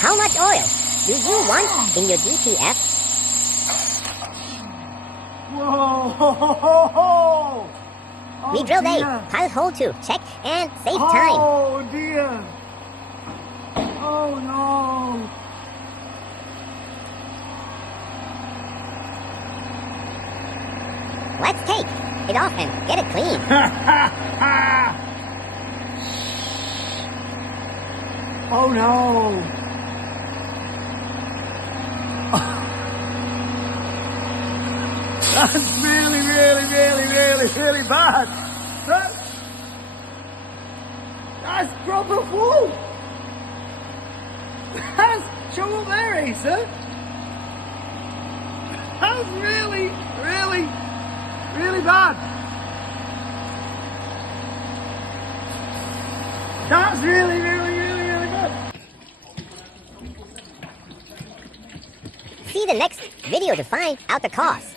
How much oil do you want in your DPF? Whoa! We drilled a pilot hole to check and save time. Oh dear! Oh no! Let's take it off and get it clean. Oh no! That's really bad. That's proper wool. That's trouble there, sir. That's really bad. That's really bad. See the next video to find out the cause.